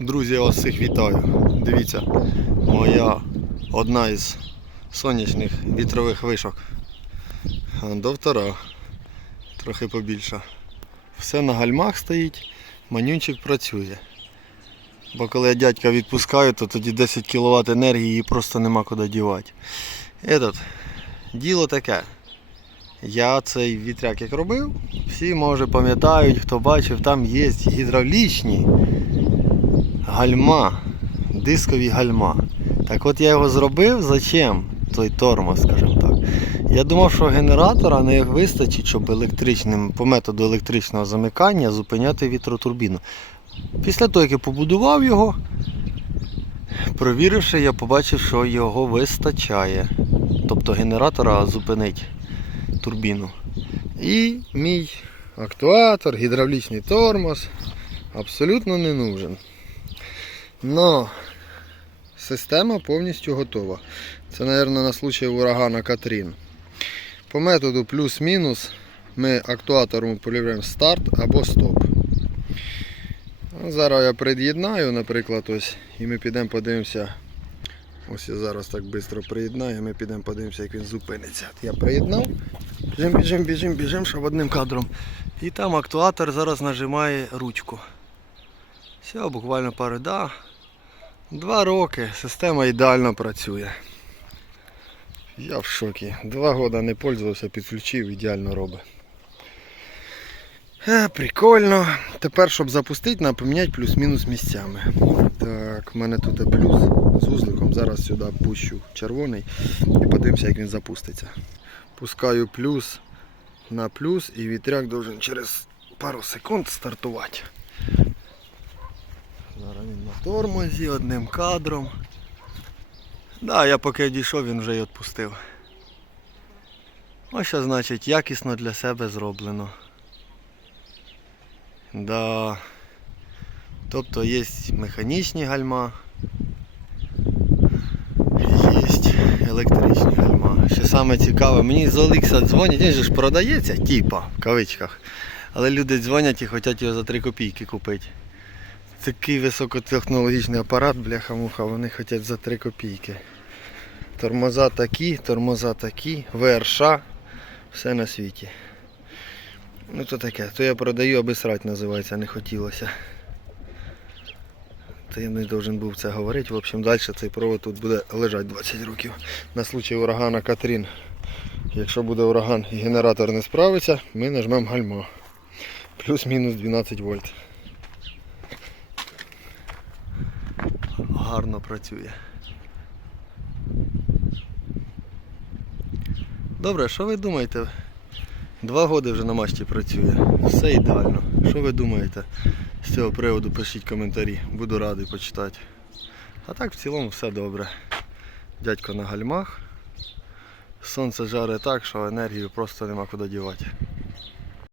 Друзі, я вас всіх вітаю. Дивіться, моя одна із сонячних вітрових вишок. А До втора. Трохи побільша. Все на гальмах стоїть, манюнчик працює. Бо коли я дядька відпускаю, то тоді 10 кВт енергії її просто нема куди дівати. Этот, діло таке. Я цей вітряк як робив, всі може пам'ятають, хто бачив, там є гідравлічні гальма, дискові гальма. Так от я його зробив, зачем? Той тормоз, скажімо так. Я думав, що генератора не вистачить, щоб електричним, по методу електричного замикання зупиняти вітротурбіну. Після того, як я побудував його, провіривши, я побачив, що його вистачає. Тобто генератора зупинить турбіну. І мій актуатор, гідравлічний тормоз абсолютно не нужен. Но система повністю готова. Це, мабуть, на случай урагана Катрін. По методу плюс-мінус ми актуатором полюбляємо старт або стоп. Зараз я під'єднаю, наприклад, ось, і ми підемо подивимося. Ось я зараз так швидко приєднаю, ми підемо подивимося, як він зупиниться. Я приєднав, біжим, біжим, біжим, біжим, щоб одним кадром. І там актуатор зараз нажимає ручку. Все, буквально пару, да. Два роки, система ідеально працює. Я в шокі. Два роки не пользувався, підключив, ідеально робить. Е, прикольно. Тепер, щоб запустити, треба поміняти плюс-мінус місцями. Так, в мене тут плюс з вузликом. Зараз сюди пущу червоний і подивимося, як він запуститься. Пускаю плюс на плюс і вітряк должен через пару секунд стартувати. Зараз він на тормозі одним кадром. Да, я поки дійшов, він вже й відпустив. Ось що значить якісно для себе зроблено. Да. Тобто є механічні гальма, є електричні гальма. Що саме цікаве, мені з Олікса дзвонять, він же ж продається, типа, в кавичках. Але люди дзвонять і хочуть його за 3 копійки купити. Такий високотехнологічний апарат, бляха-муха, вони хочуть за 3 копійки. Тормоза такі, тормоза такі, ВРШ, все на світі. Ну то таке, то я продаю, аби срать називається, не хотілося. То я не должен був це говорити. В общем, далі цей провод тут буде лежати 20 років. На случай урагана Катрін. Якщо буде ураган і генератор не справиться, ми нажмемо гальмо. Плюс-мінус 12 вольт. Гарно працює. Добре, що ви думаєте? Два роки вже на мачті працює. Все ідеально. Що ви думаєте з цього приводу? Пишіть коментарі. Буду радий почитати. А так в цілому все добре. Дядько на гальмах. Сонце жаре так, що енергію просто нема куди дівати.